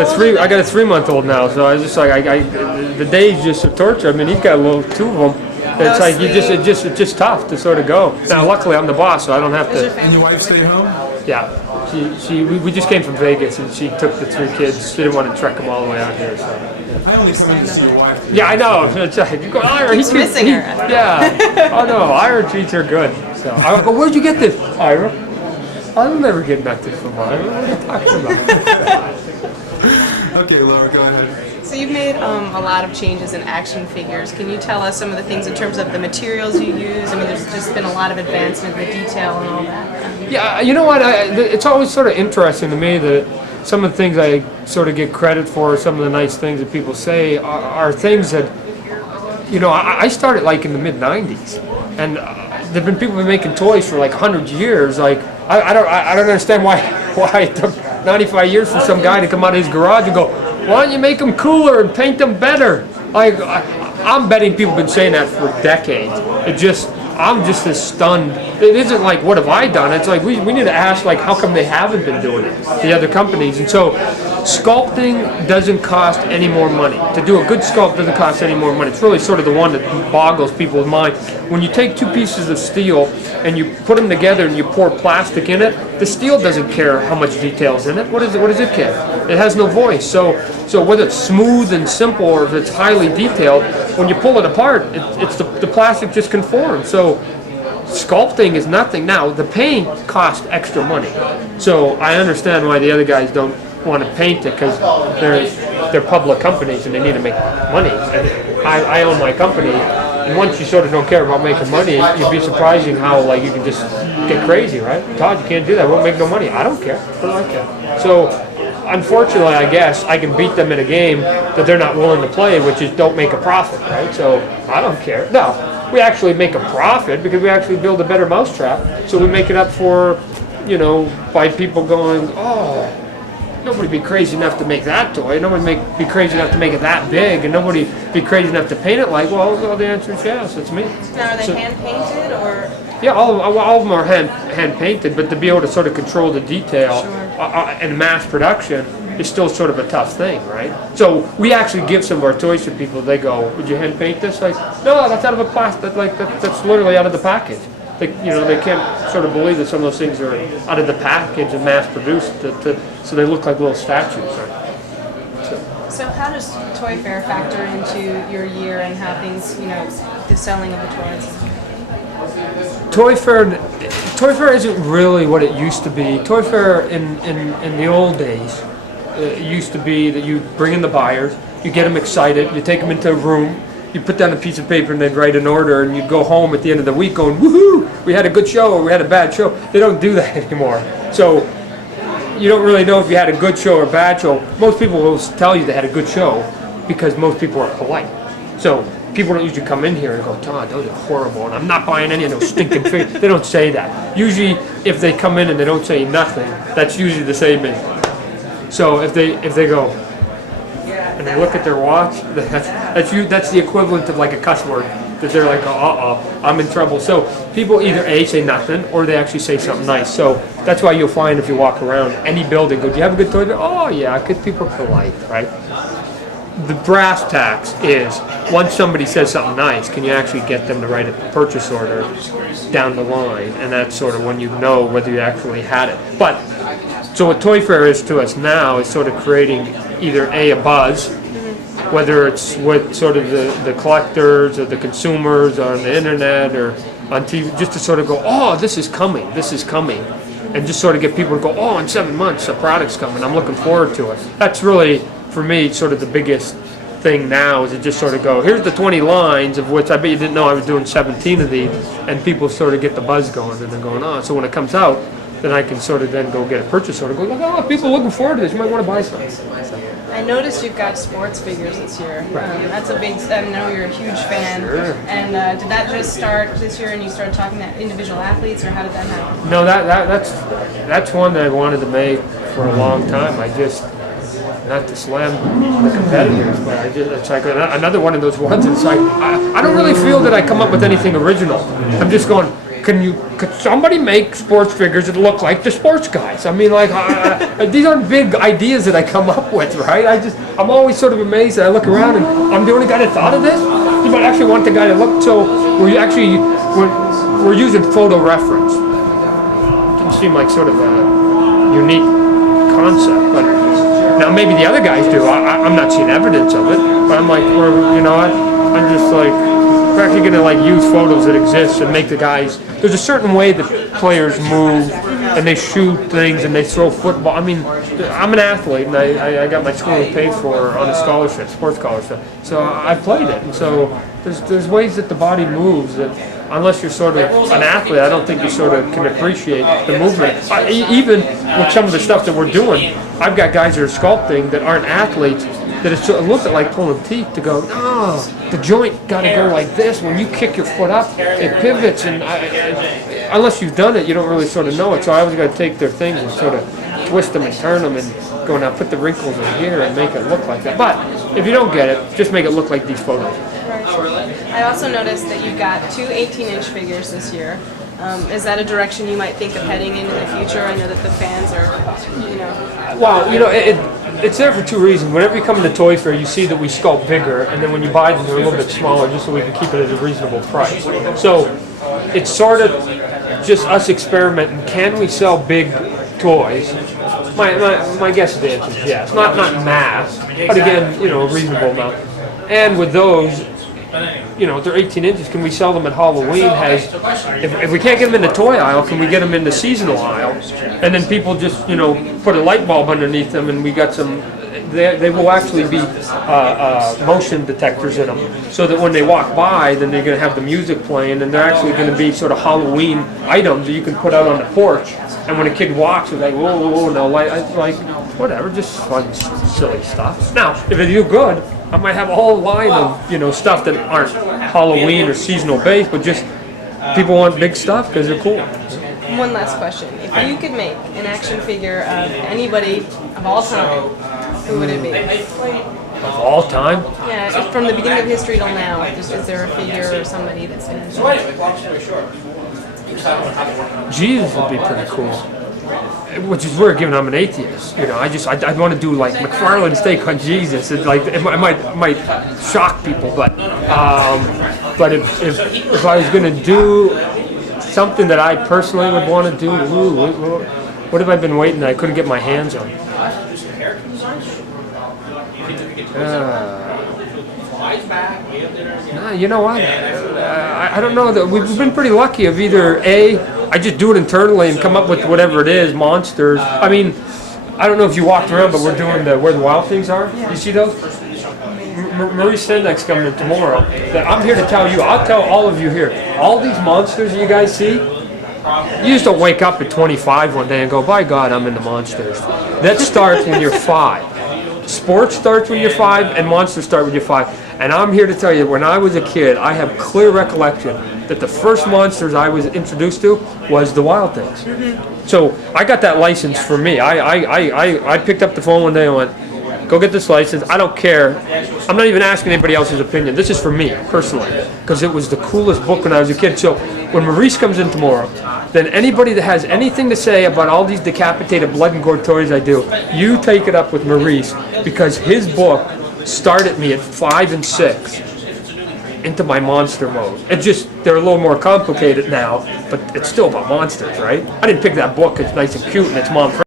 I got a 3-month-old now, so I was just like, the days just a torture. I mean, he's got a little 2 of them. It's like it's just tough to sort of go. Now, luckily, I'm the boss, so I don't have to. And your wife stay home? Yeah, we just came from Vegas, and she took the 3 kids. She didn't want to trek them all the way out here. So. I only come in to see your wife. Yeah, I know. It's like, you go, Ira, He's missing her. Yeah. Oh no, Ira treats her good. So I go, where'd you get this, Ira? I'll never get nothing from Ira. What are you talking about? Okay, Laura, go ahead. So you've made a lot of changes in action figures. Can you tell us some of the things in terms of the materials you use? I mean, there's just been a lot of advancement in the detail and all that. Yeah, you know what? It's always sort of interesting to me that some of the things I sort of get credit for, some of the nice things that people say, are things that, you know, I started like in the mid-'90s, and there've been people who've been making toys for like 100 years. Like I don't understand why it took 95 years for some guy to come out of his garage and go, why don't you make them cooler and paint them better? Like, I'm betting people have been saying that for decades. I'm just as stunned. It isn't like, what have I done? It's like, we need to ask, like, how come they haven't been doing it, the other companies? And so, sculpting doesn't cost any more money. To do a good sculpt doesn't cost any more money. It's really sort of the one that boggles people's mind. When you take 2 pieces of steel and you put them together and you pour plastic in it, the steel doesn't care how much detail's in it. What does it care? It has no voice. So whether it's smooth and simple or if it's highly detailed, when you pull it apart, it's the plastic just conforms. So sculpting is nothing. Now, the paint costs extra money. So I understand why the other guys don't want to paint it, because they're public companies and they need to make money. And I own my company, and once you sort of don't care about making money, you'd be surprising how, like, you can just get crazy, right? Todd, you can't do that. We won't make no money. I don't care. What do I care? So unfortunately, I guess I can beat them in a game that they're not willing to play, which is don't make a profit, right? So I don't care. No, we actually make a profit because we actually build a better mousetrap. So we make it up for, you know, by people going, oh, nobody be crazy enough to make that toy. Nobody be crazy enough to make it that big, and nobody be crazy enough to paint it like. Well, the answer is yes. It's me. Now, are they hand painted or? Yeah, all of them are hand painted, but to be able to sort of control the detail and mass production is still sort of a tough thing, right? So we actually give some of our toys to people. They go, "Would you hand paint this?" Like, no, that's out of a plastic. Like that's literally out of the package. They can't sort of believe that some of those things are out of the package and mass produced, so they look like little statues. Right? So how does Toy Fair factor into your year and how things, you know, the selling of the toys? Toy Fair isn't really what it used to be. Toy Fair in the old days, it used to be that you bring in the buyers, you get them excited, you take them into a room, you put down a piece of paper and they'd write an order, and you'd go home at the end of the week going, woohoo, we had a good show or we had a bad show. They don't do that anymore. So you don't really know if you had a good show or a bad show. Most people will tell you they had a good show because most people are polite. So people don't usually come in here and go, Todd, those are horrible, and I'm not buying any of those stinking figs. They don't say that. Usually if they come in and they don't say nothing, that's usually the same thing. So if they go, and they look at their watch, that's the equivalent of like a cuss word, that they're like, I'm in trouble. So people either A, say nothing, or they actually say something nice. So that's why you'll find if you walk around any building, go, do you have a good toy? Oh yeah, because people are polite, right? The brass tacks is, once somebody says something nice, can you actually get them to write a purchase order down the line? And that's sort of when you know whether you actually had it. But, so what Toy Fair is to us now is sort of creating either a buzz, whether it's with sort of the collectors or the consumers on the internet or on TV, just to sort of go, oh, this is coming, and just sort of get people to go, oh, in 7 months the product's coming, I'm looking forward to it. That's really, for me, sort of the biggest thing now, is to just sort of go, here's the 20 lines, of which I bet you didn't know I was doing 17 of these, and people sort of get the buzz going, and they're going, oh, so when it comes out, then I can sort of then go get a purchase order, go, oh, people are looking forward to this, you might want to buy some. I noticed you've got sports figures this year. Right. That's a big, I know you're a huge fan. Sure. And did that just start this year and you started talking to individual athletes, or how did that happen? No, that's one that I wanted to make for a long time. I just, not to slam the competitors, but it's like another one of those ones. It's like, I don't really feel that I come up with anything original. I'm just going, could somebody make sports figures that look like the sports guys? I mean, like, these aren't big ideas that I come up with, right? I'm always sort of amazed that I look around and I'm the only guy that thought of this. You might actually want the guy to look, so we're using photo reference. Doesn't seem like sort of a unique concept, but now maybe the other guys do. I'm not seeing evidence of it, but I'm like, you know what? I'm just like, we're actually going to like use photos that exist and make the guys. There's a certain way that players move and they shoot things and they throw football. I mean, I'm an athlete and I got my school paid for on a scholarship, sports scholarship. So I played it. And so there's ways that the body moves that unless you're sort of an athlete, I don't think you sort of can appreciate the movement. Even with some of the stuff that we're doing, I've got guys that are sculpting that aren't athletes that it's a little bit like pulling teeth to go, no, the joint got to go like this. When you kick your foot up, it pivots. And unless you've done it, you don't really sort of know it. So I always got to take their things and sort of twist them and turn them and go, now put the wrinkles in here and make it look like that. But if you don't get it, just make it look like these photos. I also noticed that you got 2 18-inch figures this year. Is that a direction you might think of heading into the future? I know that the fans are, you know. Well, you know, it's there for 2 reasons. Whenever you come to the toy fair, you see that we sculpt bigger, and then when you buy them, they're a little bit smaller, just so we can keep it at a reasonable price. So it's sort of just us experimenting. Can we sell big toys? My guess is the answer is yes. Not mass, but again, you know, a reasonable amount. And with those, you know, they're 18 inches. Can we sell them at Halloween? If we can't get them in the toy aisle, can we get them in the seasonal aisle? And then people just, you know, put a light bulb underneath them, and we got some. They will actually be motion detectors in them, so that when they walk by, then they're going to have the music playing, and they're actually going to be sort of Halloween items that you can put out on the porch. And when a kid walks, it's like, whoa, whoa, whoa, no, like whatever, just fun, silly stuff. Now, if they do good, I might have a whole line of, you know, stuff that aren't Halloween or seasonal based, but just people want big stuff because they're cool. One last question. If you could make an action figure of anybody of all time, who would it be? Of all time? Yeah, from the beginning of history till now, is there a figure or somebody that stands out? Jesus would be pretty cool. Which is weird, given I'm an atheist. You know, I'd want to do like McFarlane's take on Jesus. It's like it might shock people, but if I was going to do something that I personally would want to do, what have I been waiting that I couldn't get my hands on? Nah, you know what? I don't know. That we've been pretty lucky of either I just do it internally and come up with whatever it is, monsters. I mean, I don't know if you walked around, but we're doing where the wild things are. You see those? Marie Stendek's coming in tomorrow. I'm here to tell you. I'll tell all of you here. All these monsters you guys see, you just don't wake up at 25 one day and go, by God, I'm into monsters. That starts when you're 5. Sports starts when you're 5, and monsters start when you're 5. And I'm here to tell you, when I was a kid, I have clear recollection that the first monsters I was introduced to was the wild things. So I got that license for me. I picked up the phone one day and went, go get this license. I don't care. I'm not even asking anybody else's opinion. This is for me, personally, because it was the coolest book when I was a kid. So when Maurice comes in tomorrow, then anybody that has anything to say about all these decapitated blood and gore toys I do, you take it up with Maurice, because his book started me at 5 and 6 into my monster mode. They're a little more complicated now, but it's still about monsters, right? I didn't pick that book. It's nice and cute and it's mom friendly.